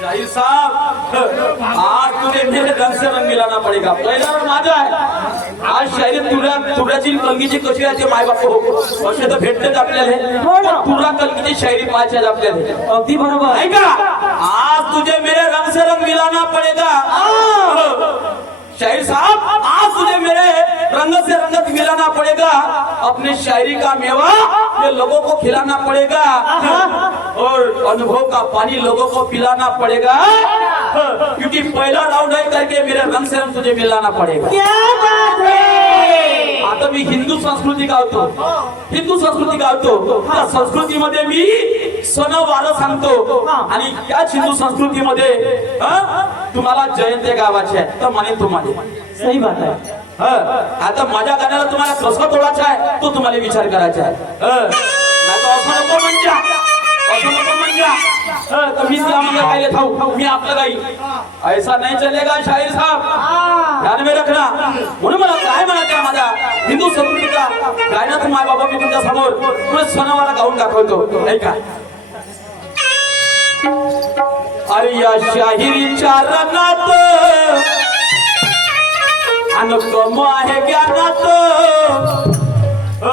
शाहीर साहब आज तुझे मेरे रंग से रंग मिलाना पडेगा पहिला रंग माझा आहे. आज शाहीर तुला तुऱ्याची कलगीची कशी आहे माय बाप असे तर भेटतेच आपल्याला. तुरा कलगीची शायरी आहे आपल्याला. अगदी बरोबर. ऐका. आज तुझे मेरे रंग से रंग मिलाना पड़ेगा. शाहिर साहब आज तुझे मेरे रंग से रंगत मिलाना पड़ेगा। अपने शायरी का मेवा ये लोगों को खिलाना पड़ेगा। और अनुभव का पानी लोगों को पिलाना पड़ेगा। क्योंकि पहला राउंड है करके मेरे रंग से रंग तुझे मिलाना पड़ेगा। क्या बात है? आता मी हिंदू संस्कृती गावतो हिंदू संस्कृती गावतो त्या संस्कृतीमध्ये मी सण वार सांगतो। आणि त्याच हिंदू संस्कृतीमध्ये हं, तुम्हाला जयंती गावाची आहे तर म्हणेन तुम्हाला. सही बात है हं, आता माझ्या गाण्याला तुम्हाला कसं तोडायचं आहे तो तुम्हाला विचार करायचा आहे. हं, नाहीतर असं नको म्हणजे असं नको म्हणजे तर मी त्या काय खाऊ मी आपलं काही ऐसा नाही चलेगा शाहीर साहब. ध्यान में रखना. म्हणून मला काय म्हणायचं माझ्या? हिंदू संस्कृतीचा गायनात माय बाबा मी तुमच्यासमोर तुला सणावाला गाऊन दाखवतो. नाही का अरे या शाहिरीच्या रनात अनुकम आहे ज्ञानात. हो,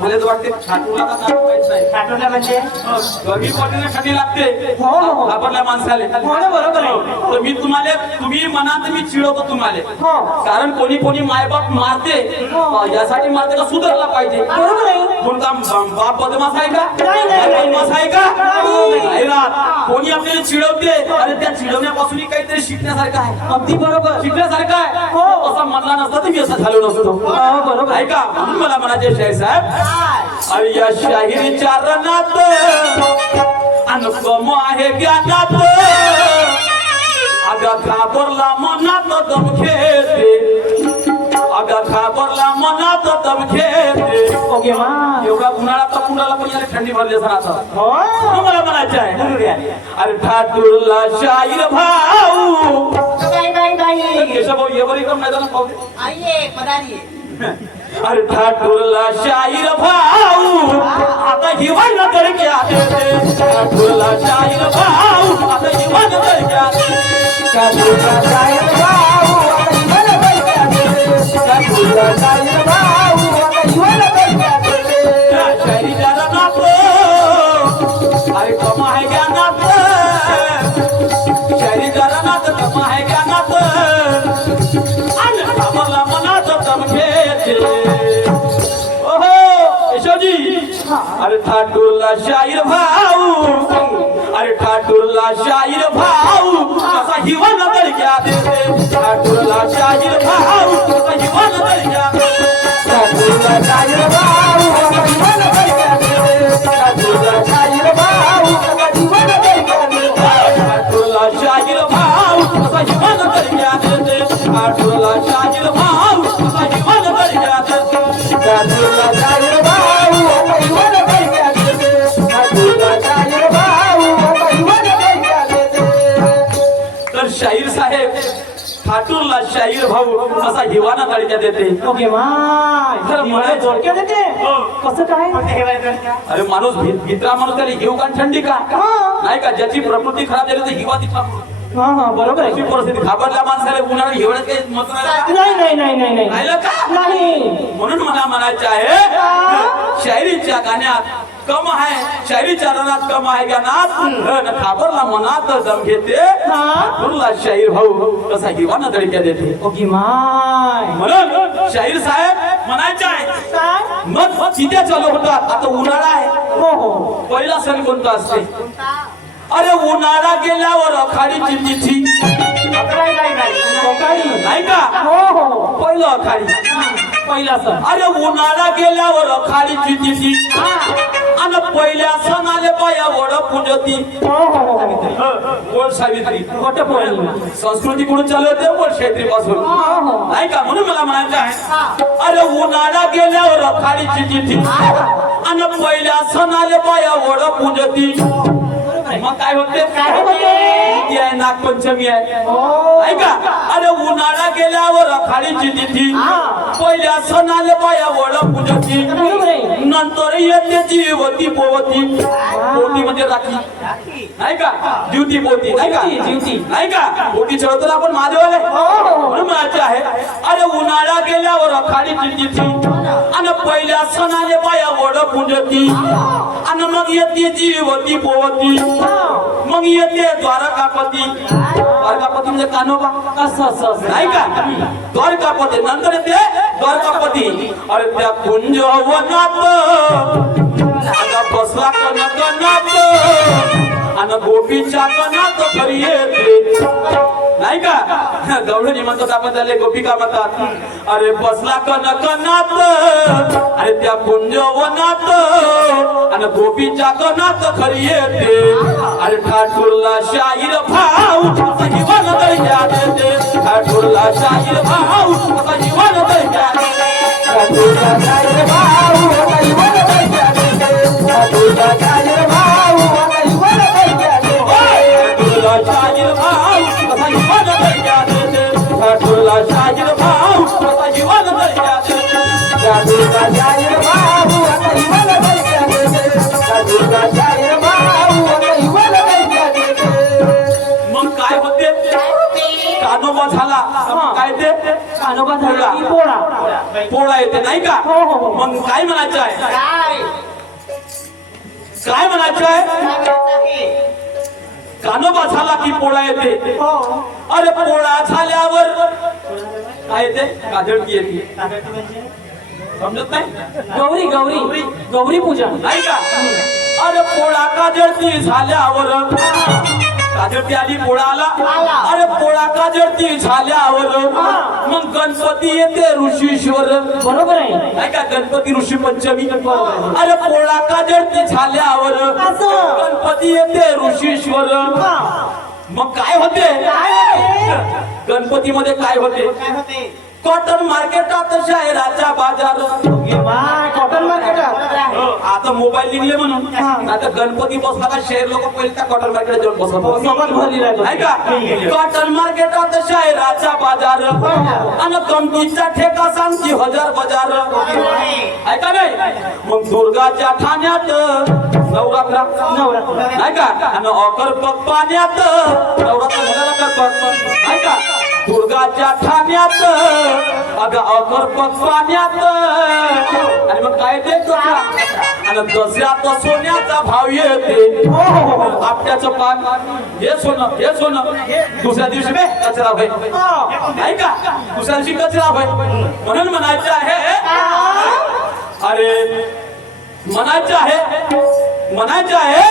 मला तर वाटते छाटूला का काय माहीत नाही आठवलं म्हणजे? हो, गरमी पडण्यासाठी लागते. हो, हो. आपल्या माणसाले. हो ना, बरोबर आहे. तर मी तुम्हाला तुम्ही मनात मी चिडवतो तुम्हाला. हो. कारण कोणी कोणी मायबाप मारते. हो. यासाठी मारते का सुधारला पाहिजे. बरोबर आहे. कोणता बाप बदमाश आहे का? नाही, नाही, नाही. बदमाश आहे का? नाही. आपल्याला चिडवते. अरे त्या चिडवण्यापासून काहीतरी शिकण्यासारखं आहे. अगदी बरोबर. शिकण्यासारखं आहे. हो. असं म्हणला नसता तर मी असं झालो नसतो. हो, बरोबर. आहे. ऐका म्हणून मला म्हणायचे शाहीर साहेब. अरे या शाहिरीच्या रनात अनुपम आहे ज्ञानात. अगा घाबरला मनात दम खेळते. अगा घाबरला मनात दम खेळते ओके मा एवढा उन्हाळा तर कुणाला पण याला थंडी भरली असं आता. हो मला म्हणायचं आहे. अरे ठाकूरला शाहीर भाऊ. बाई बाई बाई. केशव भाऊ एवढी कम नाही पाहू. पधारिए अरे ठाकूरला शाहीर भाऊ. आता हिवाळ तर क्या ठाकूरला शाहीर भाऊ. आता हिवाळ तर क्या ठाकूरला शाहीर अरे ठाकूरला शाहीर भाऊ अरे ठाकूरला शाहीर भाऊ कसा हिवा नगर घ्या देते ठाकूरला शाहीर भाऊ. ठाकूरला शाहीर भाऊ असा हिवाना तळक्यात येते ओके माय तर मला जोडक्यात येते हो. कसं काय? अरे माणूस भी- भित्रा माणूस त्याला हिव का थंडी का? हा. नाही का? ज्याची प्रकृती खराब झाली तर हिवा तिथला हा हा बरोबर अशी परिस्थिती. घाबरल्या माणसाला उन्हाळा हिवाळ्यात काही मत नाही का? नाही नाही नाही नाही नाही. राहिलं का? नाही. म्हणून मला म्हणायचं आहे शायरीच्या गाण्यात कम आहे शायरीच्या रनात कम आहे गाण्यात न घाबरला मनात दम घेते. ठाकूरला शाहीर भाऊ कसा हिवाना तडक्या देते. ओके माय. म्हणून शाहीर साहेब म्हणायचं आहे मग चित्या चालू होतात. आता उन्हाळा आहे. हो हो पहिला सण कोणता असते? अरे उन्हाळा गेल्यावर अखाडीची तिथी. सकाळी नाही का? हो हो. पहिलं अखाडी. पहिला सण. अरे उन्हाळा गेल्यावर अखाडीची तिथी. आणि पहिल्या सणाले बाया वड पूजती. हो हो हो. वड सावित्री? वटपौर्णिमा संस्कृती कुठून चालू होते? वड शेत्री पासून हो हो. नाही का? म्हणून मला म्हणायचं आहे. अरे उन्हाळा गेल्यावर अखाडीची तिथी आणि पहिल्या सणाले बाया वड पूजती. मग काय होते? काय होते? आहे नागपंचमी आहे. हो. ऐका अरे उन्हाळा गेल्यावर अखाडीची तिथी हा. पहिल्या सणाले बाया वड पूजती. येते जीवती पोवती. पोवती म्हणजे राखी. नाही का? ज्युती पोती नाही का? ज्युती. नाही का? पोती चढवतो आपण महादेवाला म्हणून म्हणायचे आहे. अरे उन्हाळा गेल्यावर खाली चिंतिती आणि पहिल्या सणाले बाया वड पुंजती. आणि मग येते जीवती पोवती. मग येते द्वारकापती. द्वारकापती म्हणजे कानोबा असं असं नाही का? द्वारकापती. नंतर येते द्वारकापती. अरे त्या कुंज वनात. आता बसला कनक नात आणि गोपीच्या कनात घरी येते. नाही का गवळणी म्हणतात आपण त्याला गोपिका म्हणतात अरे बसला कनक नात अरे त्या कुंजवनात आणि गोपीच्या कनात खरी येते. अरे ठाकूरला शाहीर भाऊ जीवन दैया देते ठाकूरला शाहीर भाऊ जीवन दैया तुझा जाईल भाऊ जीवन इवन देते तुझा कानोबा झाला. मग काय ते? कानोबा झाला. की पोळा. पोळा येते नाही का? हो, हो, हो. मग काय म्हणायचं आहे काय? काय म्हणायचं आहे? कानोबा झाला की पोळा येते. हो. अरे पोळा झाल्यावर काय येते? काजळकी येते. म्हणजे? समजत नाही गौरी गौरी गौरी पूजा. नाही का अरे पोळा काजळती झाल्यावर. काजळती आली पोळा आला. अरे पोळा काजळती झाल्यावर. मग गणपती येते ऋषीश्वर. बरोबर आहे. नाही का गणपती ऋषी पंचमी. अरे पोळा काजळती झाल्यावर. गणपती येते ऋषीश्वर. मग काय होते? गणपतीमध्ये काय होते? काय होते? कॉटन मार्केटात शायराचा बाजार. कॉटन मार्केटात बरोबर आहे. आता मोबाईल निघले म्हणून. आता गणपती बसला का शहर लोक पहिले त्या कॉटन मार्केट जाऊन बसत सोबत भरलेला आहे तो. नाही का? कॉटन मार्केटात शायराचा बाजार. आणि कमतीचा ठेका सांगती हजार बाजार. ऐका नाही? मग दुर्गाच्या ठाण्यात नवरात्र. नवरात्र. नाही का? आणि अकरपक पाण्यात नवरात्र नाही का? दुर्गाच्या ठाण्यात. अगं अकरपक पाण्यात. आणि मग काय ते दसरा आणि दसऱ्यात सोन्याचा भाव येते. आपट्याचं पान. हे सोनं हे सोनं. दुसऱ्या दिवशी बे कचरा भाई नाही का? दुसऱ्या दिवशी कचरा भाई म्हणून म्हणायचं आहे अरे म्हणायचं आहे म्हणायचं आहे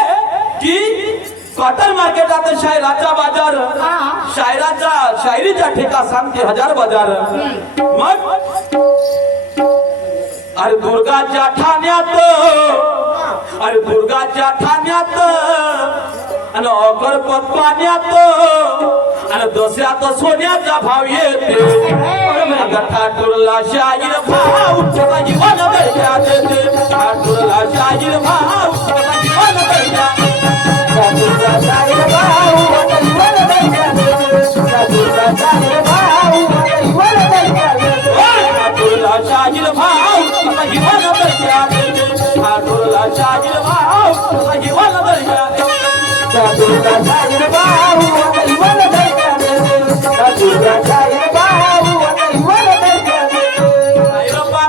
की कॉटन मार्केटात शायराचा बाजार. शायराचा शायरीचा ठेका सांगते हजार बाजार. मग? अरे दुर्गाच्या ठाण्यात. अरे दुर्गाच्या ठाण्यात. आणि अगरपत पाण्यात. आणि दसऱ्यात सोन्याचा भाव येते. ठाकूरला शाहीर भाव जीवन ठाकूरला शाहीर भाव जीवन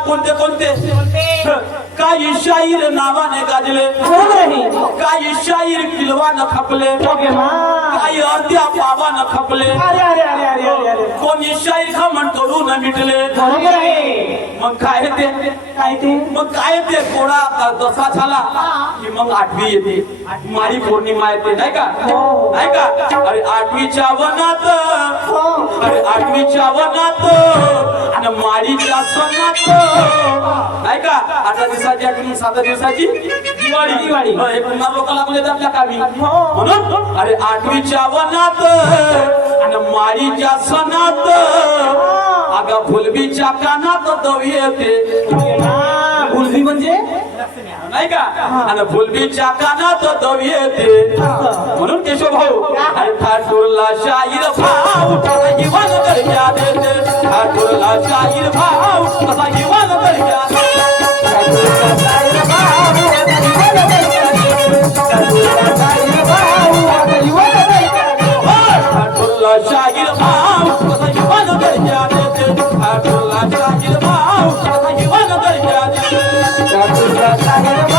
कोणते कोणते? काही शाहीर नावाने गाजले. काही शाहीर किलवानं खपले. ओके मा काही अर्ध्या पावानं खपले. अरे अरे अरे अरे अरे अरे कोणी शाहीर खमण करून मिटले. बरोबर आहे. मग काय ते? काय ते? मग काय ते? कोणा दसरा झाला की मग आठवी येते. माळी पौर्णिमा येते नाही का? नाही का? अरे आठवीच्या वनात अरे आठवीच्या वनात आणि माळीच्या सणात नाही का? आठ दिवसाची आठवी सात दिवसाची दिवाळी दिवाळी. हो, हे पुन्हा लोकांना म्हणजे आपल्या कामी म्हणून अरे आठवीच्या वनात आणि माळीच्या सणात अगं फुलबीच्या कानात दव येते. गुलबी म्हणजे? नाही का? आणि फुलबीच्या कानात दव येते. म्हणून केशव भाऊ अरे ठाकूरला शाहीर भाऊ कसा जीवन दर्जा देते. ठाकूरला शाहीर भाऊ कसा जीवन दर्जा देते. तुझा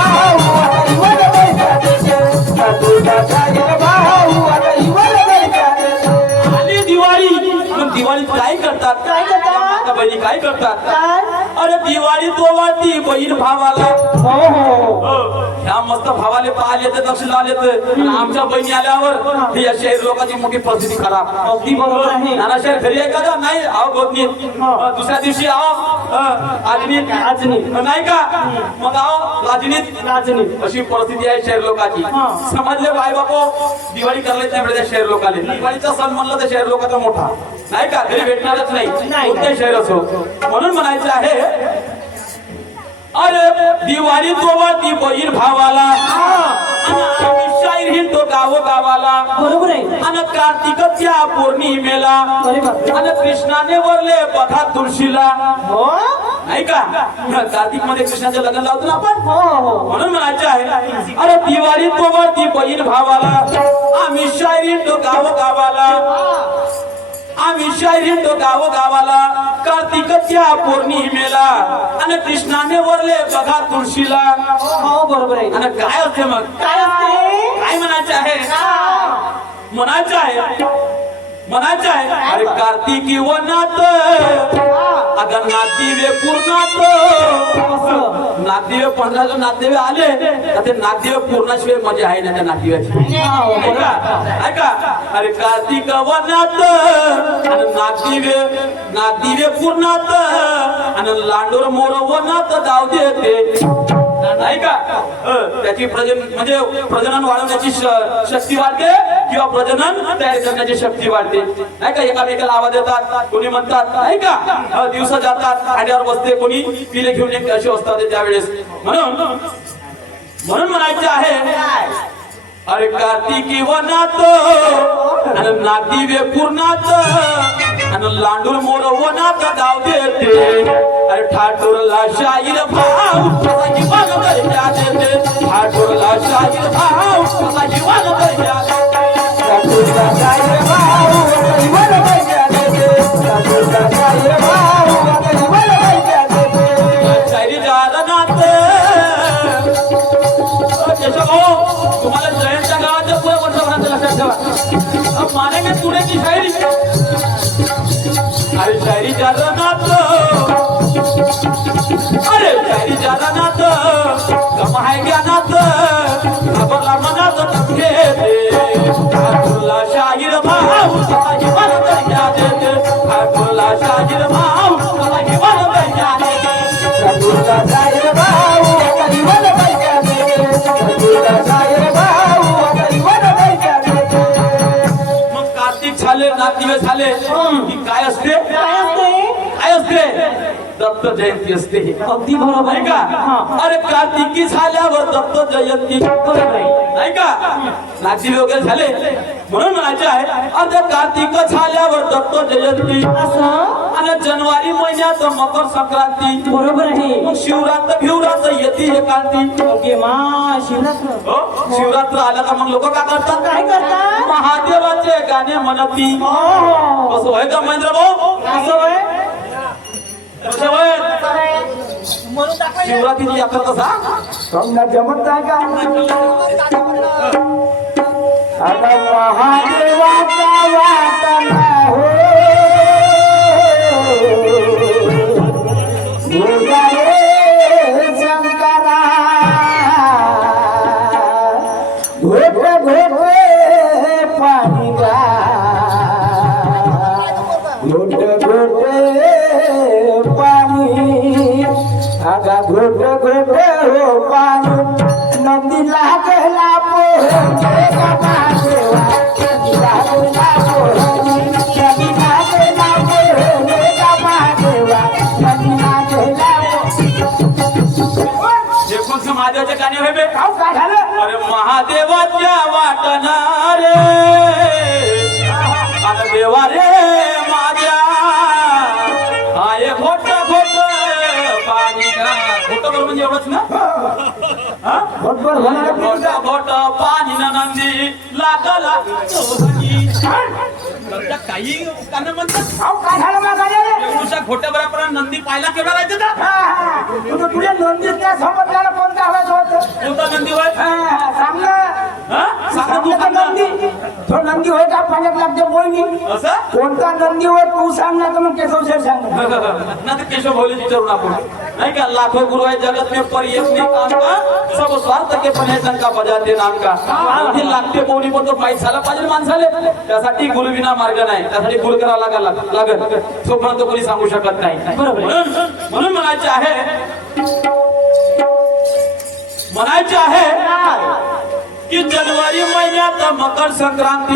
बहिणी काय करतात? अरे दिवाळी तोवाती बहीण भावाला. हो हो. हो, ह्या मस्त भावाले पाहिले तर दक्षिण आले तर आमच्या बहिणी आल्यावर ही या शहर लोकांची मोठी परिस्थिती खराब. अगदी बरोबर आहे. नाना शहर घरी आहे का गं? नाही. आहो गोदनी दुसऱ्या दिवशी आहो. आजनी. नाही का? मग आहो लाजनीत नाचणी अशी परिस्थिती आहे शहर लोकांची. समजले बाय बापो? दिवाळी करलेच नाही मिळत शहर लोकांनी. दिवाळीचा सण म्हणलं तर शहर लोकांचा मोठा. नाही का? घरी भेटणारच नाही. नाही. कोणत्याही शहर असो. म्हणून म्हणायचं आहे अरे दिवाळी तोवा ती बहीण भावाला शाहीर हिंडतो गाव गावाला बरोबर आहे. आणि कार्तिकच्या पौर्णिमेला. आणि कृष्णाने वरले बघा तुळशीला. हो? नाही का? कार्तिकमध्ये कृष्णाचं लग्न लावतो ना आपण? हो हो. म्हणून म्हणायचे आहे अरे दिवाळी तोवर ती बहीण भावाला आम्ही शायरी तो गाव गावाला आम्ही शायरी तो गाव गावाला कार्तिकच्या पौर्णिमेला. आणि कृष्णाने वरले बघा तुळशीला. हो बरोबर आहे. आणि काय असते मग? काय असते? काय म्हणायचे आहे? म्हणायचं आहे? म्हणायचं आहे? अरे कार्तिकी वनात. अगं नागदिवे पूर्णात नागदेव पंधरा जण नागदेव आले तर ते नागदेव पूर्णाशिवाय मजा आहे ना त्या नागदेवाची हो. ऐका अरे कार्तिक वनात आणि नागदिवे नागदिवे पूर्णात आणि लांडोर मोर वनात जाऊ देते. नाही का त्याची प्रजन म्हणजे प्रजनन वाढवण्याची शक्ती वाढते किंवा प्रजनन तयार करण्याची शक्ती वाढते. नाही का एकामेकाला आवाज देतात कोणी म्हणतात नाही का दिवसा दिवस जातात खाड्यावर बसते कोणी पिले घेऊन येते अशी असतात त्यावेळेस. म्हणून म्हणून म्हणायचे आहे अरे कार्तिकी वनात नाती नागदिवे पूर्णात आणि लांडूर मोर वनात गाव देते. अरे ठाठूरला शाहीर भाव कसा जीवन दर्जा देते. ठाठूरला शाहीर भाव जीवन दर्जा तुझा भाऊ तुझा जालनात तुम्हाला जयंत गावाच्या पुढे वर्षभराचं लक्षात ठेवा. माने मी पुण्याची शायरी अरे शायरी जालनात. अरे शायरी जालनात. गम आहे ज्ञानात. खबरला मनात नखे ठाकूरला शाहीर भाऊ कसा जीवन दर्जा देते. ठाकूरला शाहीर भाऊ कसा जीवन दर्जा देते. तुझा जाईल भाऊ आता युवाला बैठा दे तुझा जाईल भाऊ आता युवाला बैठा दे मग कार्तिक झाले नागदिवे झाले. दत्त जयंती असते अगदी बरोबर नाही का? अरे कार्तिकी झाल्यावर दत्त जयंती आहे नाही का? नागदिवे वगैरे झाले. म्हणून म्हणायचे आहे आता कार्तिक झाल्यावर दत्त जयंती. असं? आणि जानेवारी महिन्यात मकर संक्रांती. बरोबर आहे. शिवरात्र भिवरात्र येते हे कांती ओके मा शिवरात्र. हो? शिवरात्र आलं का मग लोक काय करतात? काय करतात? महादेवाचे गाणे म्हणती. हो. हो कसं होय का महेंद्र भाऊ? कसं होय? शिवरात्रीची यात्रा कसा जमत नाही का? महादेवाचा वाटला घोट घोट हो पाणी नदी लागला पोहणे गा महादेवा. नदी लागला पोहणे, नदी लागला पोहणे गा महादेवा. नदी लागला पोहणे. हे कोणते महादेवाचे गाणे होय बे अहो, काय झालं अरे महादेवाच्या वाटणार अरे देवा रे बरोबर एवढंच ना घोट? घोट पाणी नंदी लागला चोहनी. काही कानं म्हणतात? अहो, काय झालं घोट्याबरोबर नंदी पाहिला केवढा राहायचं तुझ्या नोंदीत त्या समजल्याला कोणता होतं कोणता नंदी होय? हा, हा. हा? नंदी तो नंदी का? पाण्यात लागते असं? कोणता नंदी होय? तू सांग ना तर मग केशव शेठ सांग. ना तर केशव भोले विचारून आपण. नाही का? लाखो गुरु आहे जगत में पर एक सब स्वार्थ के पण का? बजाते नाम का? लागते कोणी पण तो माहीत झाला पाहिजे माणसाले. त्यासाठी गुरु विना मार्ग नाही. त्यासाठी गुरु करावा लागल लागल. तोपर्यंत कोणी सांगू शकत नाही. म्हणून म्हणून म्हणायचे आहे म्हणायचे आहे की जानेवारी महिन्यात मकर संक्रांती.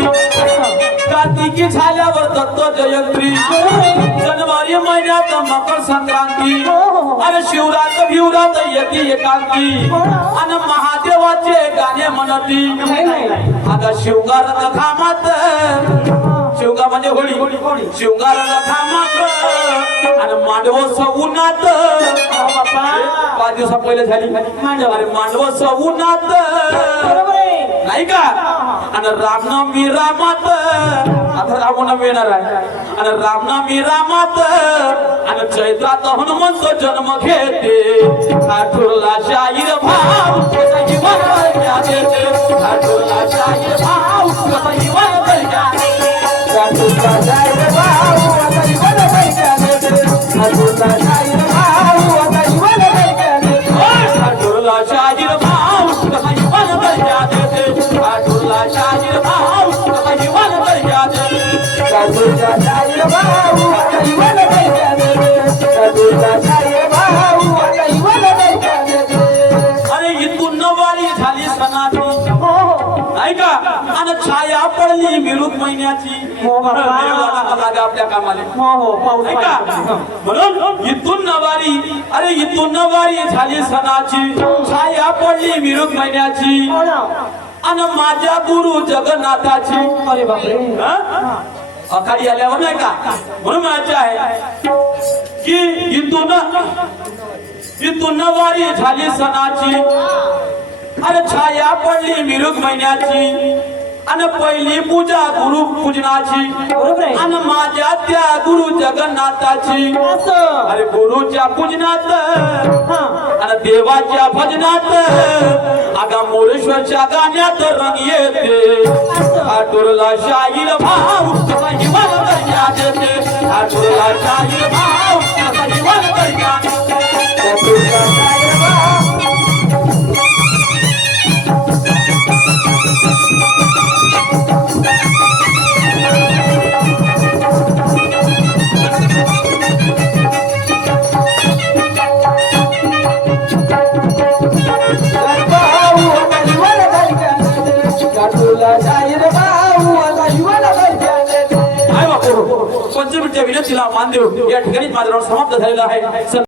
कार्तिकी झाल्यावर दत्त जयंती जानेवारी महिन्यात मकर संक्रांती. आणि शिवरात भिवरात येते एकांती आणि महादेवाचे गाणे म्हणती. नाही, आता शिवगार खामात शिवगा म्हणजे होळी. शिवगार खामात आणि मांडव उन्हात पाच दिवसा पहिले झाली. अरे मांडव उन्हात नाही का? आणि रामनवमी रामात. आता रामनवमी येणार आहे. आणि रामनवमी रामात. आणि चैत्रात हनुमंत जन्म घेते. ठाकूरला शाहीर भाव ठाकूरला शाहीर भाव. ठाकूरला शाहीर भाव ठाकूरला शाहीर भाव अरे इथून नवारी झाली सणाची आणि छाया पडली विरुद्ध महिन्याची हो लागा आपल्या कामाला. हो, हो, पाऊस नाही का पाहिजे. म्हणून इथून नवारी अरे इथून नवारी झाली सणाची. छाया पडली मिरुत महिन्याची. हो ना. आणि माझ्या गुरु जगन्नाथाची. अरे बापरे. हा? अखाडी आल्यावर नाही का? म्हणून म्हणायचे आहे की इथून इथून नवारी झाली सणाची. अरे छाया पडली मिरुग महिन्याची. आणि पहिली पूजा गुरु पूजनाची. आणि माझ्या त्या गुरु जगन्नाथाची. अरे गुरुच्या पूजनात. आणि देवाच्या भजनात. आगा मोरेश्वरच्या गाण्यात रंग येते. ठाकूरला शाहीर देते ठाकूरला शाहीर भाव देते. काय विनंतीला मान देऊ या ठिकाणी माझा समाप्त झालेला आहे